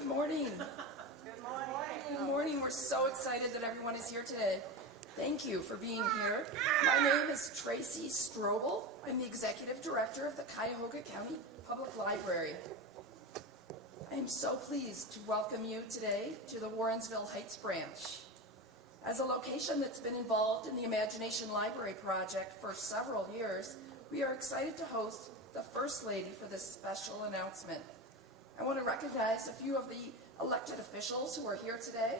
Good morning. Good morning. Good morning. We're so excited that everyone is here today. Thank you for being here. My name is Tracy Strobel. I'm the Executive Director of the Cuyahoga County Public Library. I am so pleased to welcome you today to the Warrensville Heights branch. As a location that's been involved in the Imagination Library project for several years, we are excited to host the First Lady for this special announcement. I want to recognize a few of the elected officials who are here today.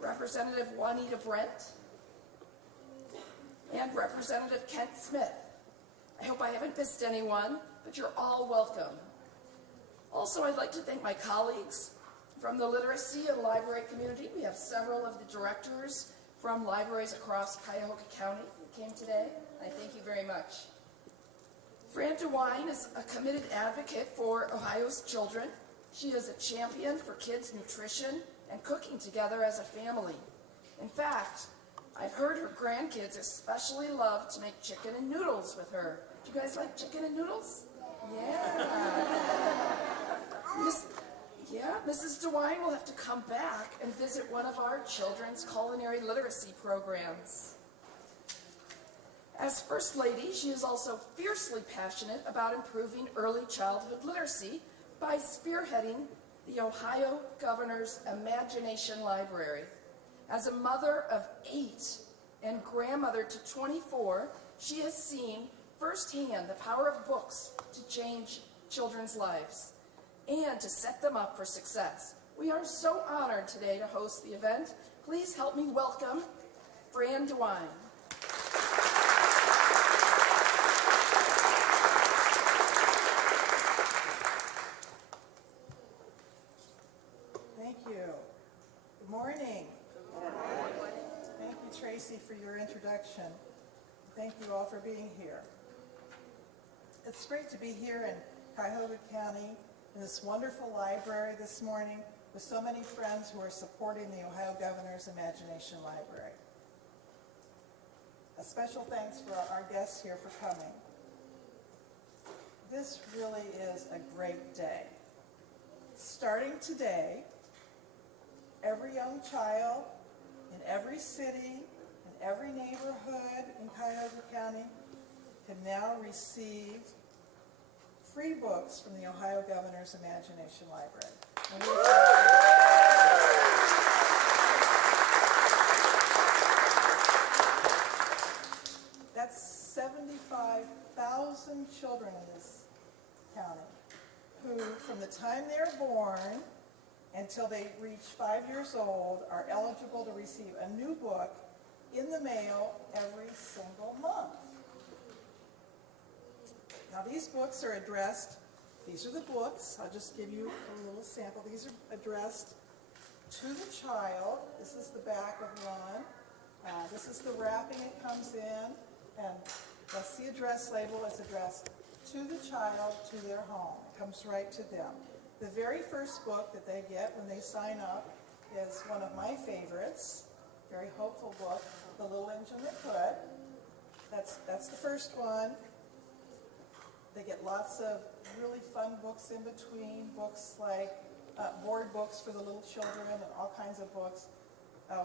Representative Juanita Brent and Representative Kent Smith. I hope I haven't missed anyone, but you're all welcome. Also, I'd like to thank my colleagues from the literacy and library community. We have several of the directors from libraries across Cuyahoga County who came today. I thank you very much. Fran DeWine is a committed advocate for Ohio's children. She is a champion for kids' nutrition and cooking together as a family. In fact, I've heard her grandkids especially love to make chicken and noodles with her. Do you guys like chicken and noodles? Yeah. Mrs. DeWine will have to come back and visit one of our children's culinary literacy programs. As First Lady, she is also fiercely passionate about improving early childhood literacy by spearheading the Ohio Governor's Imagination Library. As a mother of 8 and grandmother to 24, she has seen firsthand the power of books to change children's lives and to set them up for success. We are so honored today to host the event. Please help me welcome Fran DeWine. Thank you. Good morning. Good morning. Thank you, Tracy, for your introduction. Thank you all for being here. It's great to be here in Cuyahoga County in this wonderful library this morning with so many friends who are supporting the Ohio Governor's Imagination Library. A special thanks for our guests here for coming. This really is a great day. Starting today, every young child in every city, in every neighborhood in Cuyahoga County can now receive free books from the Ohio Governor's Imagination Library. That's 75,000 children in this county who, from the time they're born until they reach 5 years old, are eligible to receive a new book in the mail every single month. Now these books are addressed, these are the books, I'll just give you a little sample. These are addressed to the child. This is the back of one. This is the wrapping it comes in, and that's the address label. It's addressed to the child, to their home. It comes right to them. The very first book that they get when they sign up is one of my favorites, very hopeful book, The Little Engine That Could. That's the first one. They get lots of really fun books in between, books like board books for the little children and all kinds of books.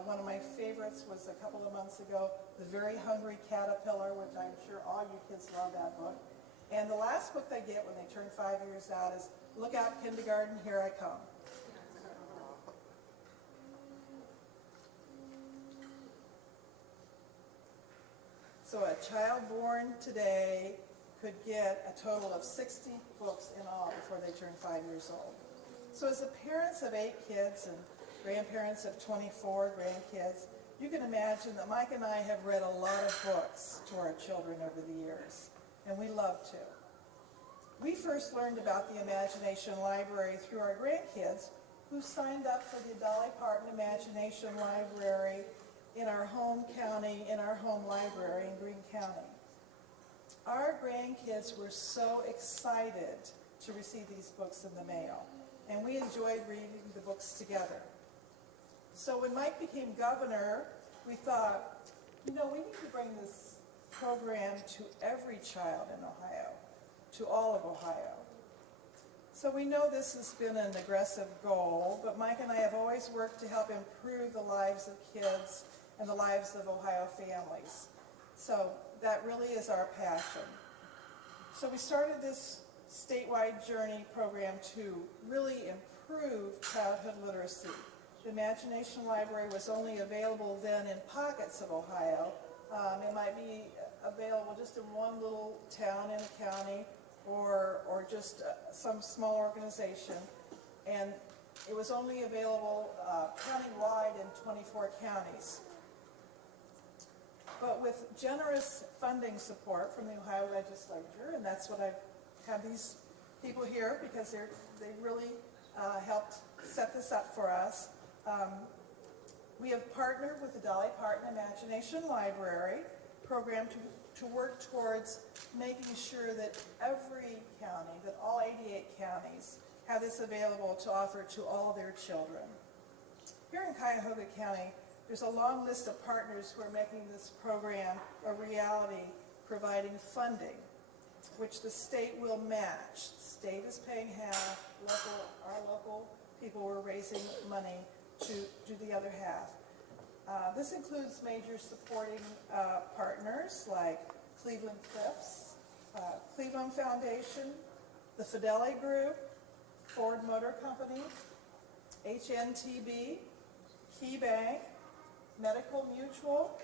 One of my favorites was a couple of months ago, The Very Hungry Caterpillar, which I'm sure all you kids love that book. And the last book they get when they turn 5 years out is Look Out Kindergarten, Here I Come. So a child born today could get a total of 60 books in all before they turn 5 years old. So as the parents of 8 kids and grandparents of 24 grandkids, you can imagine that Mike and I have read a lot of books to our children over the years, and we love to. We first learned about the Imagination Library through our grandkids who signed up for the Dolly Parton Imagination Library in our home county, in our home library in Greene County. Our grandkids were so excited to receive these books in the mail, and we enjoyed reading the books together. So when Mike became governor, we thought, we need to bring this program to every child in Ohio, to all of Ohio. So we know this has been an aggressive goal, but Mike and I have always worked to help improve the lives of kids and the lives of Ohio families. So that really is our passion. So we started this statewide journey program to really improve childhood literacy. The Imagination Library was only available then in pockets of Ohio. It might be available just in one little town in a county, or just some small organization, and it was only available county-wide in 24 counties. But with generous funding support from the Ohio legislature, and that's what I've had these people here because they really helped set this up for us. We have partnered with the Dolly Parton Imagination Library program to work towards making sure that every county, that all 88 counties, have this available to offer to all their children. Here in Cuyahoga County, there's a long list of partners who are making this program a reality, providing funding, which the state will match. The state is paying half, our local people were raising money to do the other half. This includes major supporting partners like Cleveland Cliffs, Cleveland Foundation, the Fidelity Group, Ford Motor Company, HNTB, Key Bank, Medical Mutual,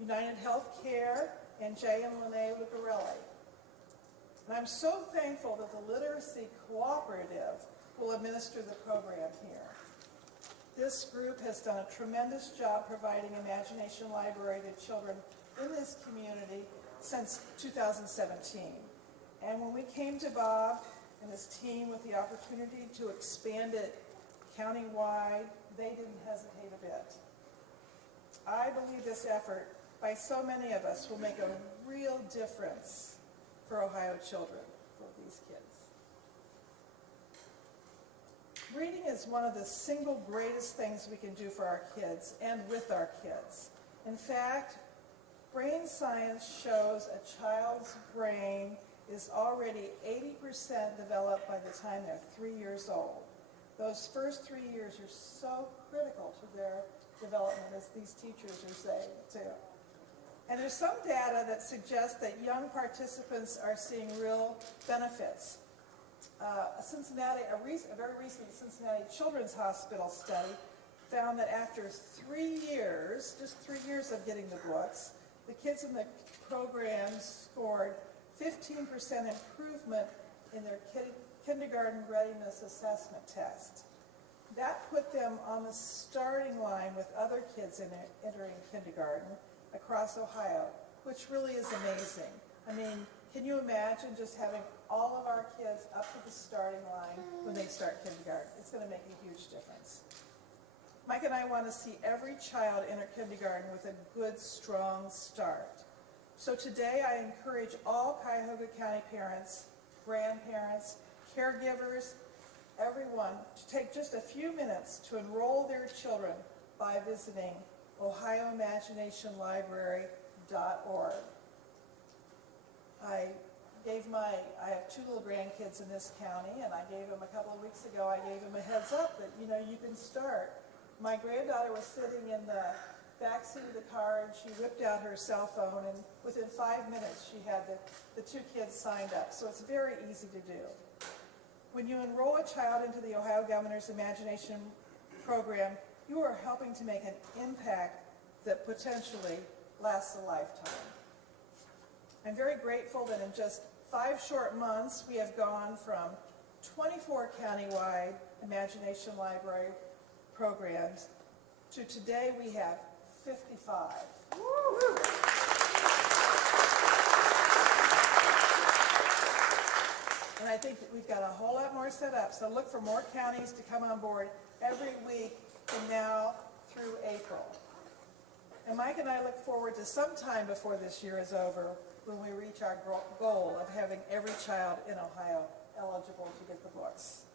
United Healthcare, and J. and Lene Lucarelli. And I'm so thankful that the Literacy Cooperative will administer the program here. This group has done a tremendous job providing Imagination Library to children in this community since 2017. And when we came to Bob and his team with the opportunity to expand it countywide, they didn't hesitate a bit. I believe this effort by so many of us will make a real difference for Ohio children, for these kids. Reading is one of the single greatest things we can do for our kids and with our kids. In fact, brain science shows a child's brain is already 80% developed by the time they're 3 years old. Those first 3 years are so critical to their development, as these teachers are saying too. And there's some data that suggests that young participants are seeing real benefits. A very recent Cincinnati Children's Hospital study found that after 3 years, just 3 years of getting the books, the kids in the program scored 15% improvement in their kindergarten readiness assessment test. That put them on the starting line with other kids entering kindergarten across Ohio, which really is amazing. I mean, can you imagine just having all of our kids up to the starting line when they start kindergarten? It's going to make a huge difference. Mike and I want to see every child enter kindergarten with a good, strong start. So today I encourage all Cuyahoga County parents, grandparents, caregivers, everyone to take just a few minutes to enroll their children by visiting ohioimaginationlibrary.org. I have 2 little grandkids in this county, and I gave them a couple of weeks ago, I gave them a heads up that, you can start. My granddaughter was sitting in the back seat of the car, and she whipped out her cell phone, and within 5 minutes she had the 2 kids signed up. So it's very easy to do. When you enroll a child into the Ohio Governor's Imagination Program, you are helping to make an impact that potentially lasts a lifetime. I'm very grateful that in just 5 short months, we have gone from 24 countywide Imagination Library programs to today we have 55. Woo! And I think that we've got a whole lot more set up. So look for more counties to come on board every week from now through April. And Mike and I look forward to some time before this year is over when we reach our goal of having every child in Ohio eligible to get the books.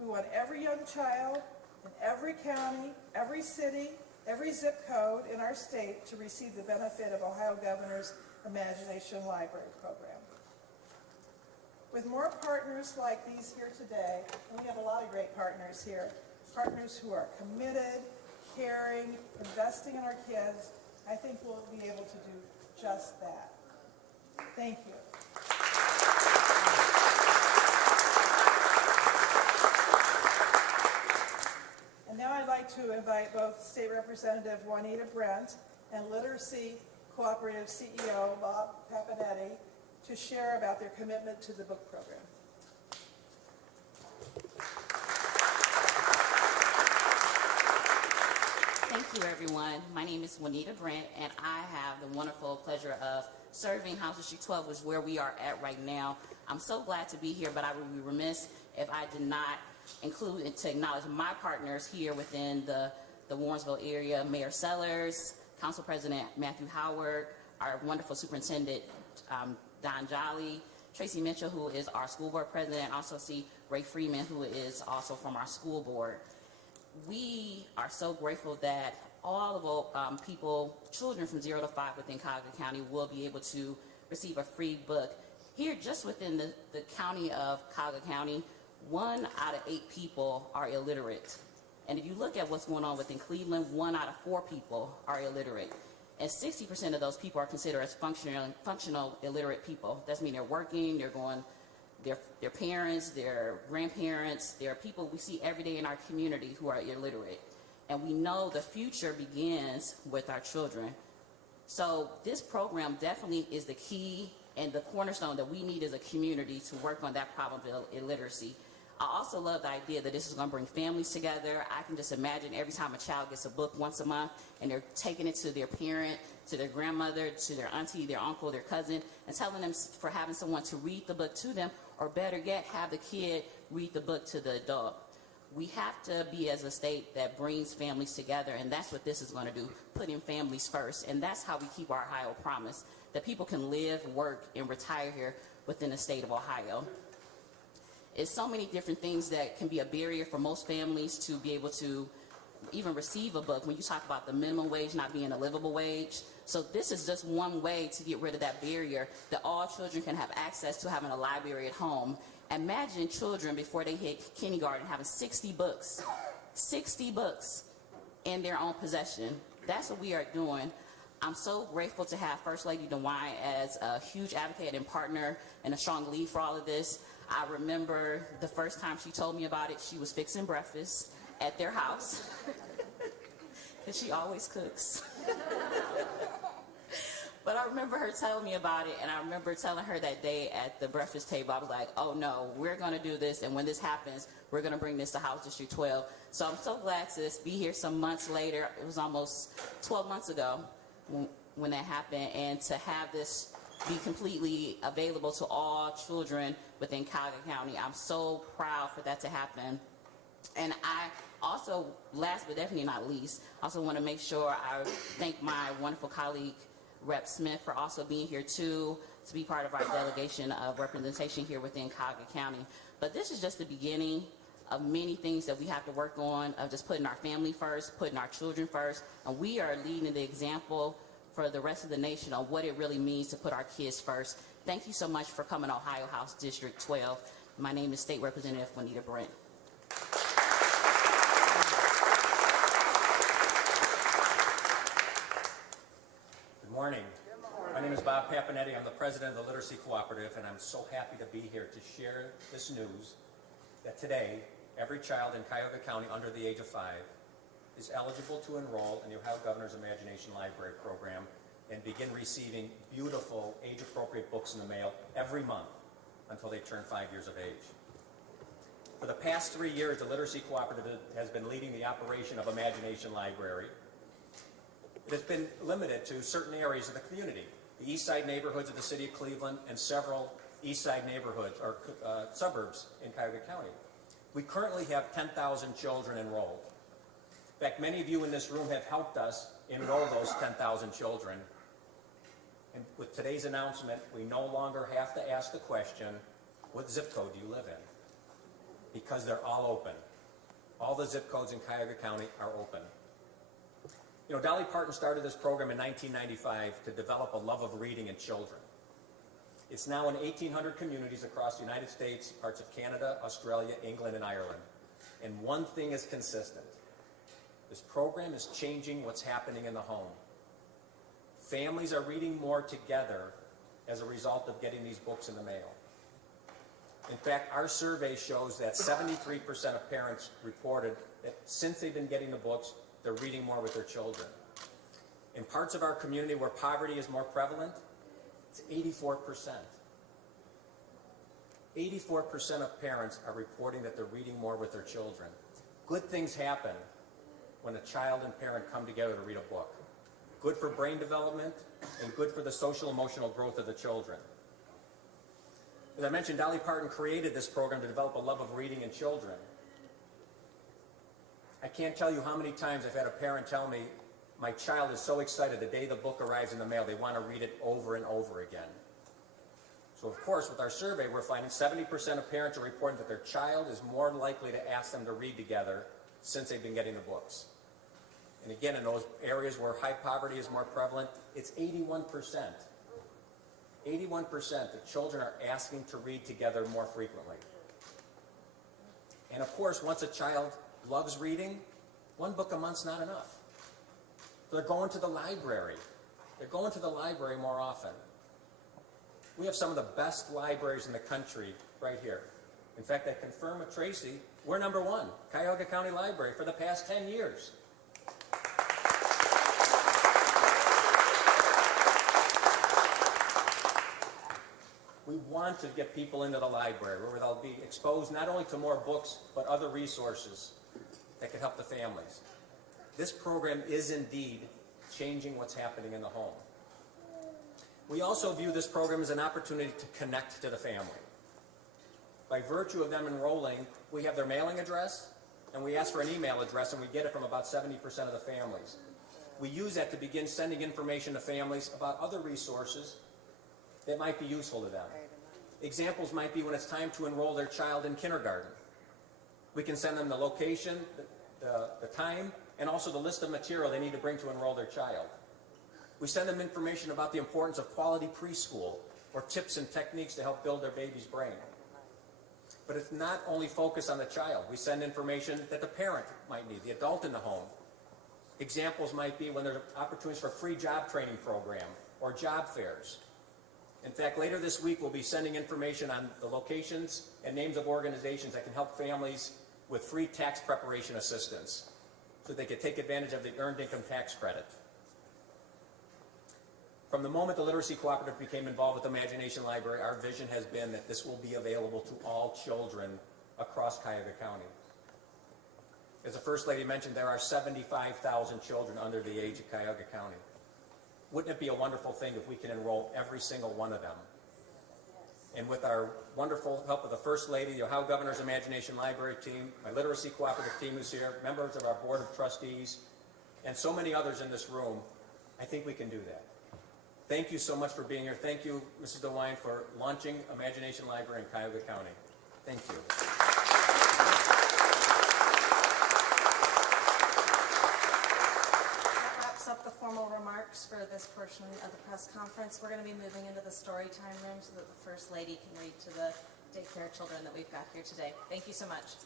We want every young child in every county, every city, every zip code in our state to receive the benefit of Ohio Governor's Imagination Library Program. With more partners like these here today, and we have a lot of great partners here, partners who are committed, caring, investing in our kids, I think we'll be able to do just that. Thank you. And now I'd like to invite both State Representative Juanita Brent and Literacy Cooperative CEO Bob Papanetti to share about their commitment to the book program. Thank you, everyone. My name is Juanita Brent, and I have the wonderful pleasure of serving House District 12, which is where we are at right now. I'm so glad to be here, but I would be remiss if I did not include and to acknowledge my partners here within the Warrensville area, Mayor Sellers, Council President Matthew Howard, our wonderful Superintendent Don Jolly, Tracy Mitchell, who is our school board president, and also see Ray Freeman, who is also from our school board. We are so grateful that all of people, children from 0 to 5 within Cuyahoga County will be able to receive a free book. Here, just within the county of Cuyahoga County, 1 out of 8 people are illiterate. And if you look at what's going on within Cleveland, 1 out of 4 people are illiterate. And 60% of those people are considered as functional illiterate people. That means they're working, they're going, their parents, their grandparents, they're people we see every day in our community who are illiterate. And we know the future begins with our children. So this program definitely is the key and the cornerstone that we need as a community to work on that problem of illiteracy. I also love the idea that this is going to bring families together. I can just imagine every time a child gets a book once a month and they're taking it to their parent, to their grandmother, to their auntie, their uncle, their cousin, and telling them for having someone to read the book to them, or better yet, have the kid read the book to the adult. We have to be as a state that brings families together, and that's what this is going to do, putting families first. And that's how we keep our Ohio promise, that people can live, work, and retire here within the state of Ohio. It's so many different things that can be a barrier for most families to be able to even receive a book. When you talk about the minimum wage not being a livable wage, so this is just one way to get rid of that barrier, that all children can have access to having a library at home. Imagine children before they hit kindergarten having 60 books in their own possession. That's what we are doing. I'm so grateful to have First Lady DeWine as a huge advocate and partner and a strong lead for all of this. I remember the first time she told me about it, she was fixing breakfast at their house, because she always cooks. But I remember her telling me about it, and I remember telling her that day at the breakfast table, I was like, oh no, we're going to do this, and when this happens, we're going to bring this to House District 12. So I'm so glad to be here some months later. It was almost 12 months ago when that happened, and to have this be completely available to all children within Cuyahoga County. I'm so proud for that to happen. And I also, last but definitely not least, also want to make sure I thank my wonderful colleague, Rep. Smith, for also being here too, to be part of our delegation of representation here within Cuyahoga County. But this is just the beginning of many things that we have to work on, of just putting our family first, putting our children first, and we are leading the example for the rest of the nation on what it really means to put our kids first. Thank you so much for coming to Ohio House District 12. My name is State Representative Juanita Brent. Good morning. My name is Bob Papanetti. I'm the president of the Literacy Cooperative, and I'm so happy to be here to share this news that today, every child in Cuyahoga County under the age of 5 is eligible to enroll in the Ohio Governor's Imagination Library program and begin receiving beautiful, age-appropriate books in the mail every month until they turn 5 years of age. For the past 3 years, the Literacy Cooperative has been leading the operation of Imagination Library. It has been limited to certain areas of the community, the east side neighborhoods of the city of Cleveland and several east side neighborhoods or suburbs in Cuyahoga County. We currently have 10,000 children enrolled. In fact, many of you in this room have helped us enroll those 10,000 children. And with today's announcement, we no longer have to ask the question, what zip code do you live in? Because they're all open. All the zip codes in Cuyahoga County are open. You know, Dolly Parton started this program in 1995 to develop a love of reading in children. It's now in 1,800 communities across the United States, parts of Canada, Australia, England, and Ireland. And one thing is consistent. This program is changing what's happening in the home. Families are reading more together as a result of getting these books in the mail. In fact, our survey shows that 73% of parents reported that since they've been getting the books, they're reading more with their children. In parts of our community where poverty is more prevalent, it's 84%. 84% of parents are reporting that they're reading more with their children. Good things happen when a child and parent come together to read a book. Good for brain development and good for the social emotional growth of the children. As I mentioned, Dolly Parton created this program to develop a love of reading in children. I can't tell you how many times I've had a parent tell me, my child is so excited the day the book arrives in the mail, they want to read it over and over again. So of course, with our survey, we're finding 70% of parents are reporting that their child is more likely to ask them to read together since they've been getting the books. And again, in those areas where high poverty is more prevalent, it's 81%. 81% that children are asking to read together more frequently. And of course, once a child loves reading, one book a month's not enough. They're going to the library. They're going to the library more often. We have some of the best libraries in the country right here. In fact, I confirm with Tracy, we're number one, Cuyahoga County Library, for the past 10 years. We want to get people into the library where they'll be exposed not only to more books, but other resources that can help the families. This program is indeed changing what's happening in the home. We also view this program as an opportunity to connect to the family. By virtue of them enrolling, we have their mailing address, and we ask for an email address, and we get it from about 70% of the families. We use that to begin sending information to families about other resources that might be useful to them. Examples might be when it's time to enroll their child in kindergarten. We can send them the location, the time, and also the list of material they need to bring to enroll their child. We send them information about the importance of quality preschool or tips and techniques to help build their baby's brain. But it's not only focused on the child. We send information that the parent might need, the adult in the home. Examples might be when there are opportunities for free job training program or job fairs. In fact, later this week we'll be sending information on the locations and names of organizations that can help families with free tax preparation assistance so they can take advantage of the Earned Income Tax Credit. From the moment the Literacy Cooperative became involved with Imagination Library, our vision has been that this will be available to all children across Cuyahoga County. As the First Lady mentioned, there are 75,000 children under the age of Cuyahoga County. Wouldn't it be a wonderful thing if we can enroll every single one of them? And with our wonderful help of the First Lady, the Ohio Governor's Imagination Library team, my Literacy Cooperative team who's here, members of our Board of Trustees, and so many others in this room, I think we can do that. Thank you so much for being here. Thank you, Mrs. DeWine, for launching Imagination Library in Cuyahoga County. Thank you. That wraps up the formal remarks for this portion of the press conference. We're going to be moving into the story time room so that the First Lady can read to the daycare children that we've got here today. Thank you so much.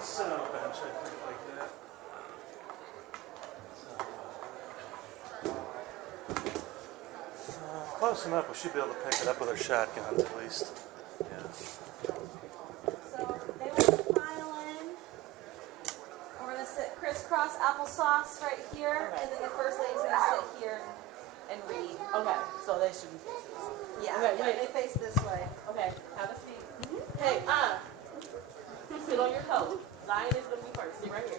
Just sit on a bench, I think, like that. Close enough, we should be able to pick it up with our shotguns at least. Yeah. So they want to file in. We're going to sit crisscross applesauce right here, and then the first lady's going to sit here and read. Okay, so they should be. Yeah, Okay, wait. they face this way. Okay, have a seat. Hey, sit on your coat. Zion is going to be first. Sit right here.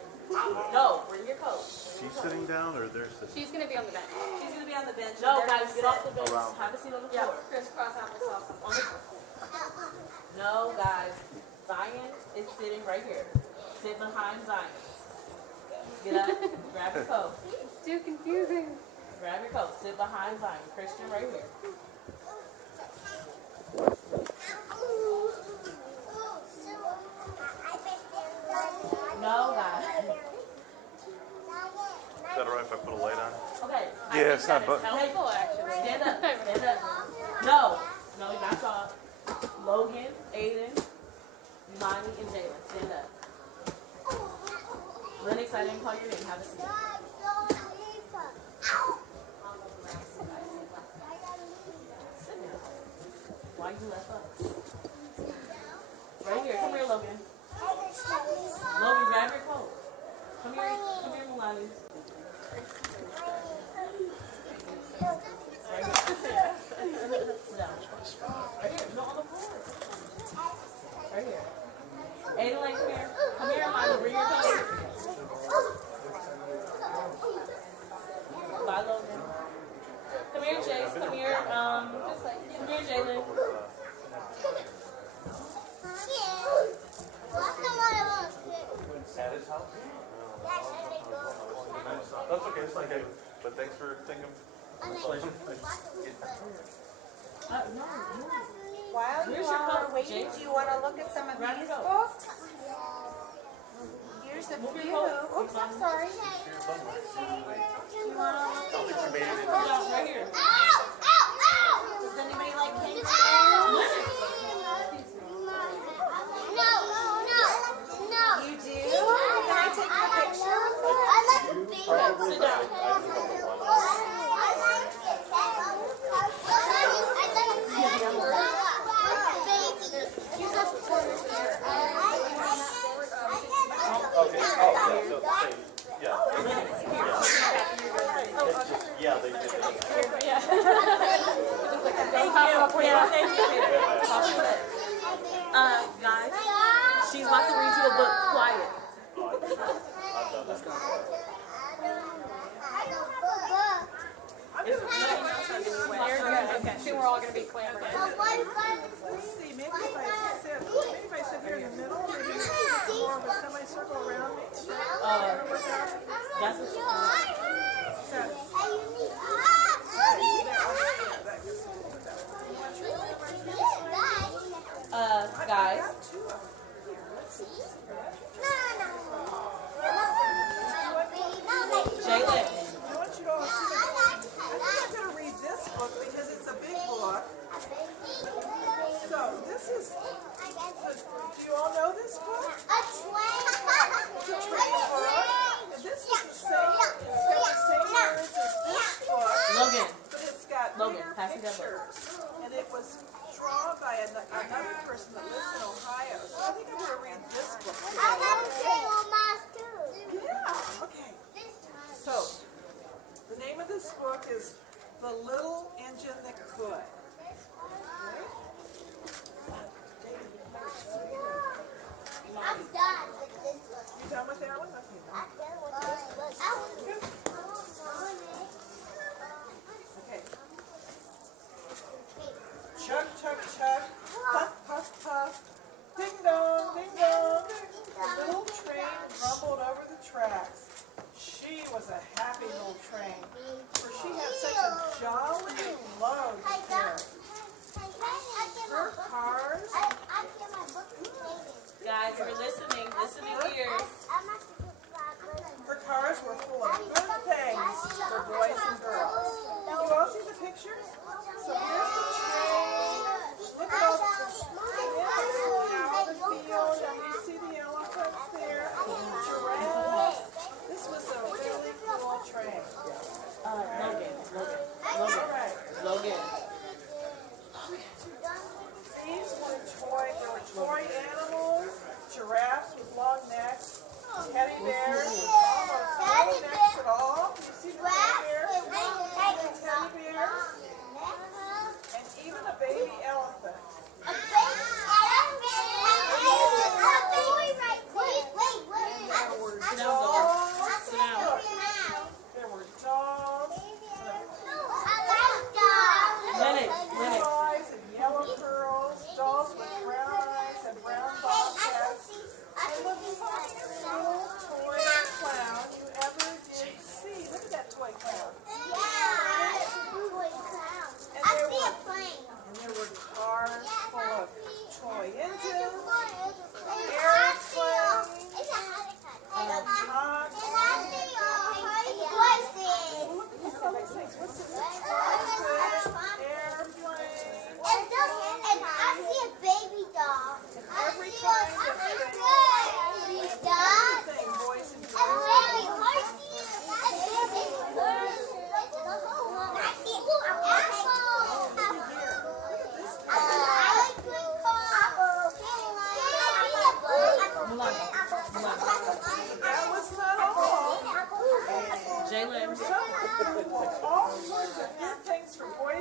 No, bring your coat. She's sitting down or they're sitting? She's gonna be on the bench. She's going to be on the bench. No, and they're guys, gonna get off sit the bench. Around. Have a seat on the Yeah, floor. crisscross applesauce. On the floor. No, guys. Zion is sitting right here. Sit behind Zion. Get up, grab your coat. It's too confusing. Grab your coat. Sit behind Zion. Christian right here. No, guys. Is that alright if I put a light on? Okay. I Yeah, think it's not that is but- helpful. Actually. Stand up. Stand up. No. No, not y'all. Logan, Aiden, Imani, and Jalen. Stand up. Lennox, I didn't call your name. Have a seat. Sit down. Why you left us? Right here. Come here, Logan. Logan, grab your coat. Come here, Milani. Right here. Sit down. Right here. No, on the floor. Right here. Adeline, come here. Come here, Milani. Bring your coat. Bye, Logan. Come here, Chase. Come here. Come here, Jalen. At his house? That's okay, it's like but thanks for thinking. While you Where's your all coat, are waiting, James? do you want to look at some of Grab these your coat. books? Here's a Move your few. coat. Oops, I'm sorry. Do you want to look at some of these Sit books? down right here. Does anybody like kangaroos? You do? Can I take your picture? Sit down. Yeah, they did. Guys, she's about to read you a book. Quiet. Okay, so we're all gonna be clamoring. Let's see, maybe if I sit here in the middle, maybe it's more of a semicircle around me. That's guys. Jalen. I want you to all see it. I think I'm going to read this book because it's a big book. So this is, do you all know this book? It's a train book. And this is the same, it's got the same words as this book, Logan. but it's got Logan, bigger pass me that book. pictures. And it was drawn by another person that lives in Ohio. So I think I'm going to read this book today. Yeah, okay. So, the name of this book is The Little Engine That Could. I'm done with this one. You done with that one? Okay. Okay. Chuck, chuck, chuck. Puff, puff, puff. Ding dong, ding dong. The little train rumbled over the tracks. She was a happy little train, for she had such a jolly load to carry. Her cars, Guys, we're listening. Listening ears. her cars were full of good things for boys and girls. You all see the pictures? So here's the train. Look at all the field, and you see the elephants there.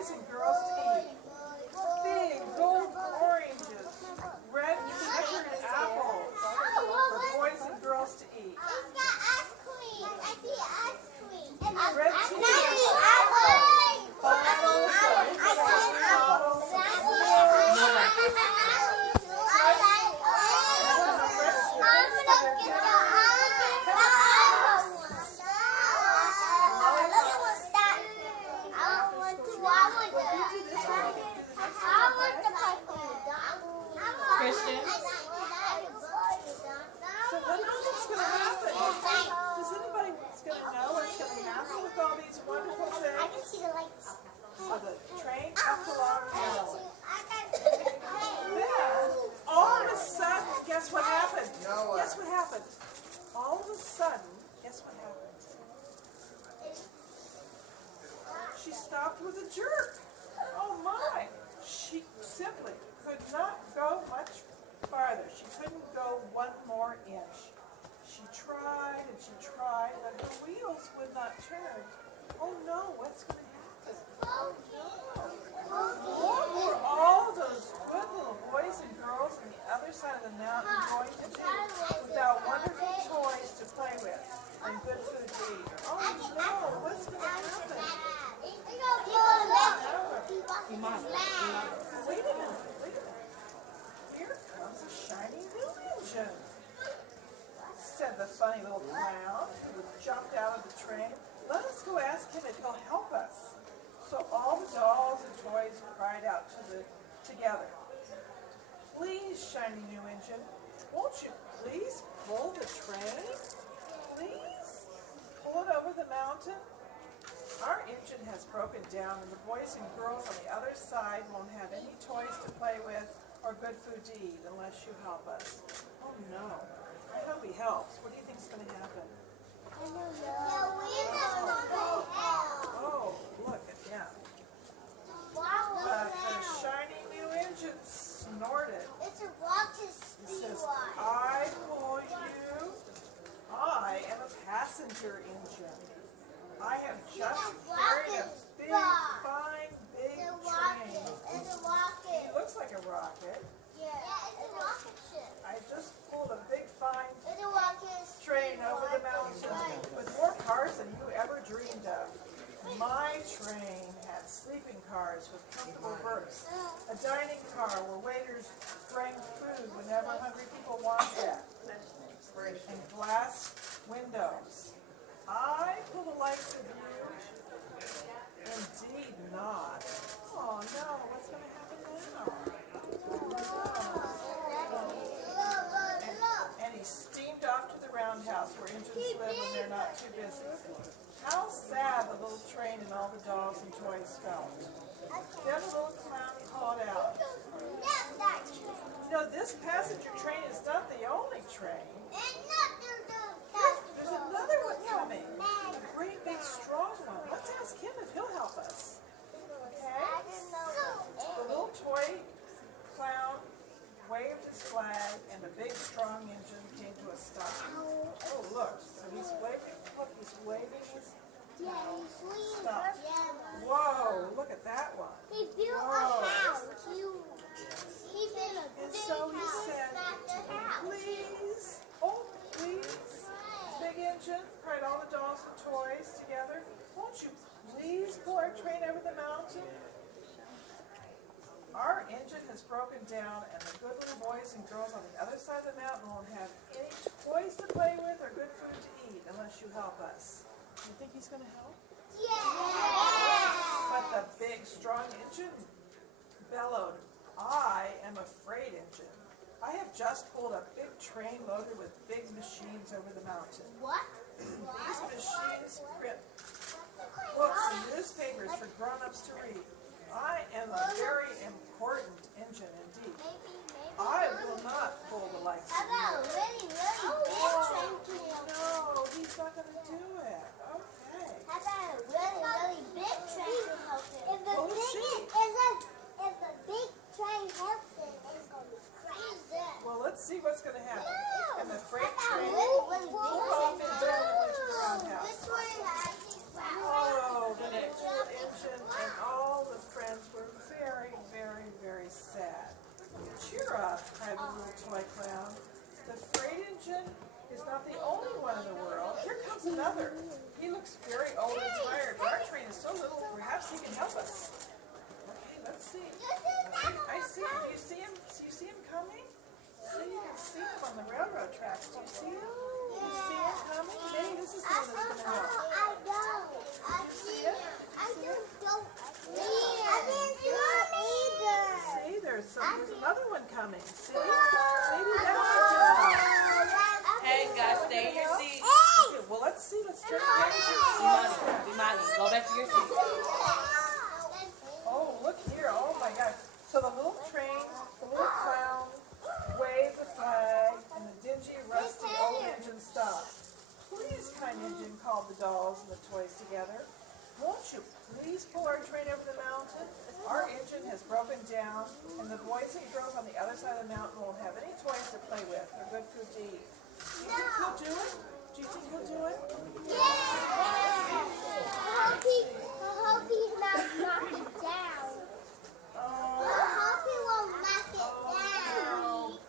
boys and girls to eat. Big gold oranges, red checkered apples for boys and girls to eat. It's got ice cream. I see ice cream. Red I cheese. see apples. Bottles of bottles of Christian. So what is going to happen? Does anybody know what's going to happen with all these wonderful I things? can see the lights. So the train comes along Maryland. I can Then, all of a sudden, guess what happened? Guess what happened? All of a sudden, guess what happened? She stopped with a jerk. Oh my! She simply could not go much farther. She couldn't go one more inch. She tried and she tried, but her wheels would not turn. Oh no, what's going to happen? Oh no. What were all those good little boys and girls on the other side of the mountain going to do without wonderful toys to play with and good food to eat? Oh no, what's going to happen? Wait a minute. Here comes a shiny new engine, said the funny little clown who jumped out of the train. Let us go ask him if he'll help us. So all the dolls and toys cried out together. Please, shiny new engine, won't you please pull the train? Please? Pull it over the mountain? Our engine has broken down and the boys and girls on the other side won't have any toys to play with or good food to eat unless you help us. Oh no. I hope he helps. What do you think is going to happen? Oh, look at him. But the shiny new engine snorted. It's a rock to It speed says, one. I pull you. I am a passenger engine. I have just carried a big, fine, big It's a train. rocket. It's a rocket. It looks like a rocket. Yeah, it's a rocket ship. I just pulled a big, fine It's a rocket. train over the mountain with more cars than you ever dreamed of. My train had sleeping cars with comfortable berths, a dining car where waiters bring food whenever hungry people want that, and glass windows. I pull the lights of you. Indeed not. Oh no, what's going to happen now? And he steamed off to the roundhouse where engines live when they're not too busy. How sad the little train and all the dolls and toys felt. Then the little clown called out, "No, this passenger train is not the only train. There's another one coming. A great big strong one. Let's ask him if he'll help us." Okay? The little toy clown waved his flag and the big strong engine came to a stop. Oh look, so he's waving, look, he's waving his stop. Whoa, look at that one. He built a house. He built a And big so he house. said, please, oh please, big engine, cried all the dolls and toys together, won't you please pull our train over the mountain? Our engine has broken down and the good little boys and girls on the other side of the mountain won't have any toys to play with or good food to eat unless you help us. You think he's going to help? But the big strong engine bellowed, I am afraid, engine. I have just pulled a big train loaded with big machines over the mountain. What? These machines print books and newspapers for grown-ups to read. I am a very important engine indeed. I will not pull the lights How of you. about a really, really big train can No, he's not going to do it. Okay. How about a really, really big train can help him? Well, let's see. If the big train helps him, it's going to be crazy. Well, let's see what's going to happen. And the freight How train about a really, really pulled big off train? and down and went to the roundhouse. This one has Oh, the little engine and all the cheer up, cried the little toy clown. The freight engine is not the only one in the world. Here comes another. He looks very old and tired, but our train is so little, perhaps he can help us. Okay, let's see. I see him. Do you see him? Do you see him coming? See, you can see him on the railroad tracks. Do you see him? Do you see him coming? Maybe this is the one that's going to help. See, there's another one coming. See? Maybe that's the one. Hey, guys, stay in your seat. Okay, well, let's see. Let's turn it Imani, go back to your seat. Oh, look here. Oh, my gosh. So the little train, the little clown waved the flag, and the dingy, rusty old engine stopped. Please, kind engine, called the dolls and the toys together. Won't you please pull our train over the mountain? Our engine has broken down, and the boys and girls on the other side of the mountain won't have any toys to play with or good food to eat. Do you think he'll do it? Do you think he'll do it? I hope he's not knock it down. I hope he won't knock it down.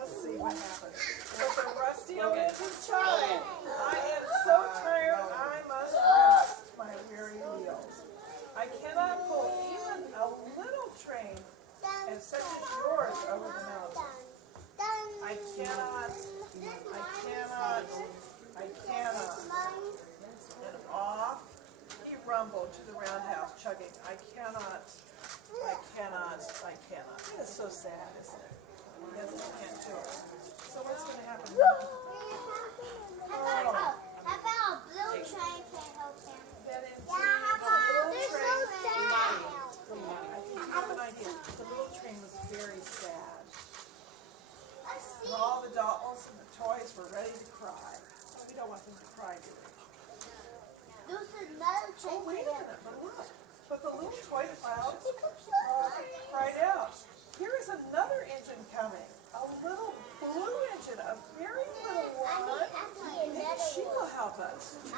Let's see what happens. With the rusty old engine chime, I am so tired I must rest my weary wheels. I cannot pull even a little train as such as yours over the mountain. I cannot. And off he rumbled to the roundhouse, chugging. I cannot. It is so sad, isn't it? Yes, I can't do it. So what's going to happen now? How about a blue train can help him? That is They're so sad. I have an idea. The little train was very sad. Let's see. And all the dolls and the toys were ready to cry. We don't want them to cry, do we? There's another train. Oh, wait a minute, but look. But the little toy cloud cried out. Here is another engine coming. A little blue engine, a very little one. Maybe she will help us. Do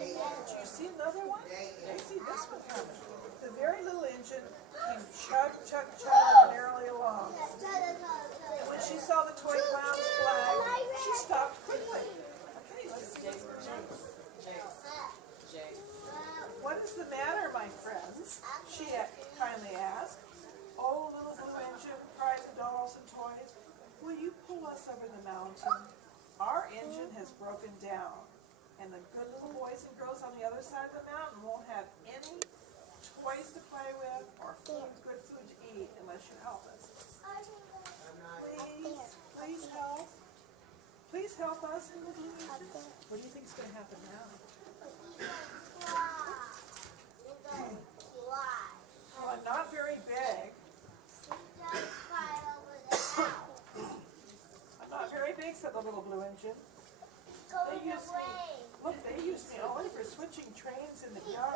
you see another one? I see this one coming. The very little engine came chugging merrily along. And when she saw the toy clown's flag, she stopped quickly. Okay, let's see. What is the matter, my friends? She kindly asked. Oh, little blue engine, cried the dolls and toys. Will you pull us over the mountain? Our engine has broken down, and the good little boys and girls on the other side of the mountain won't have any toys to play with or good food to eat unless you help us. Please help. Please help us, little blue engine. What do you think is going to happen now? Well, I'm not very big. I'm not very big, said the little blue engine. They used me only for switching trains in the yard.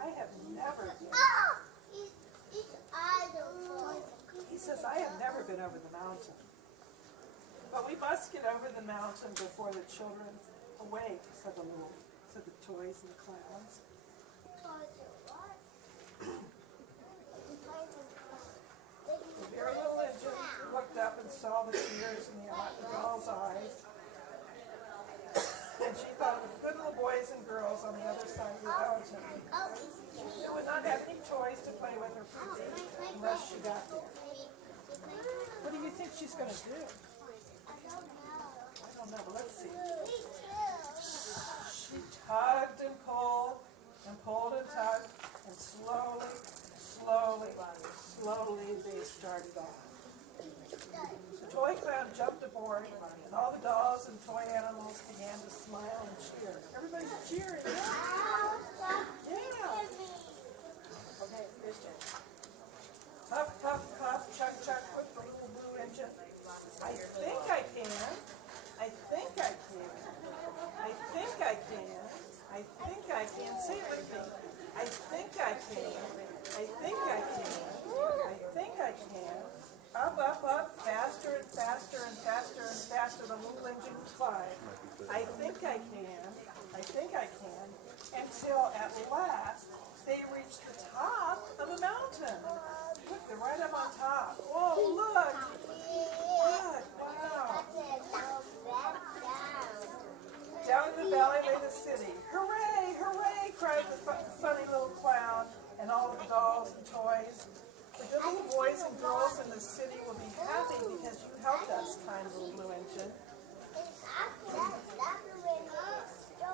I have never been. He says, I have never been over the mountain. But we must get over the mountain before the children awake, said the toys and the clowns. The very little engine looked up and saw the tears in the doll's eyes. And she thought of the good little boys and girls on the other side of the mountain. They would not have any toys to play with or food to eat unless she got there. What do you think she's going to do? I don't know, but let's see. She tugged and pulled and tugged, and slowly they started off. The toy clown jumped aboard, and all the dolls and toy animals began to smile and cheer. Everybody's cheering. Yeah. Okay, here's Jay. Puff, puff, puff, chug, chug, with the little blue engine. I think I can. I think I can. I think I can. I think I can. Say it with me. I think I can. I think I can. I think I can. Up, up, up, faster and faster and faster and faster the little engine climbed. I think I can. I think I can. Until at last they reached the top of the mountain. Look, they're right up on top finally made the city. Hooray, hooray, cried the funny little clown and all the dolls and toys. The good little boys and girls in the city will be happy because you helped us, kind little blue engine.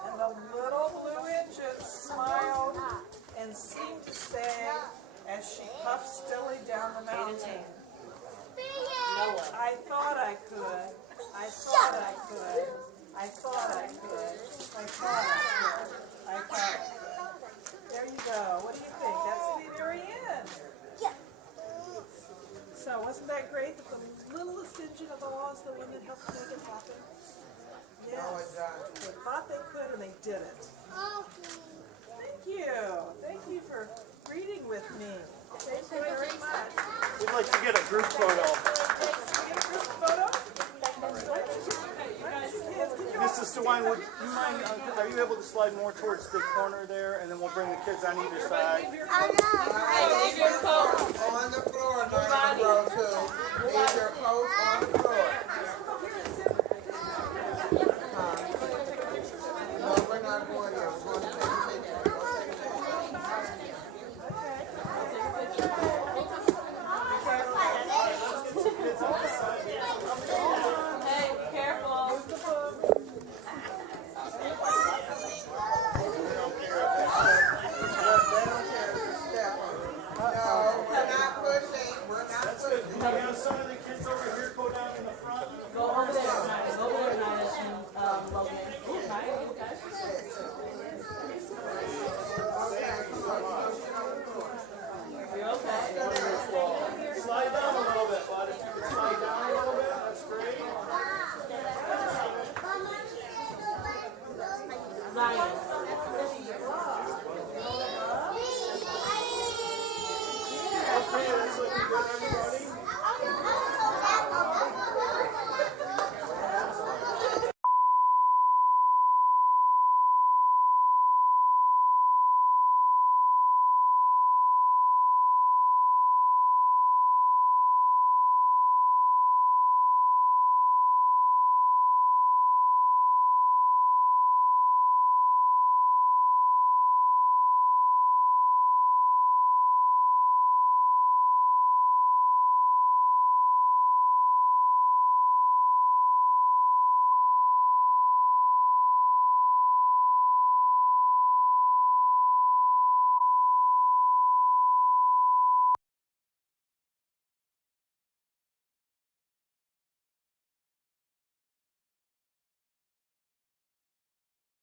And the little blue engine smiled and seemed to say, as she puffed steadily down the mountain, I thought I could. I thought I could. I thought I could. I thought I could. I thought I could. There you go. What do you think? That's the very end. So wasn't that great that the littlest engine of all is the one that helped make it happen? Yes. They thought they could and they did it. Thank you. Thank you for reading with me. Thank you very much. We'd like to get a group photo. Get a group photo? Mrs. DeWine, would you mind, are you able to slide more towards the corner there, and then we'll bring the kids on either side? On the floor, not in the row, too. Leave your coat on the floor.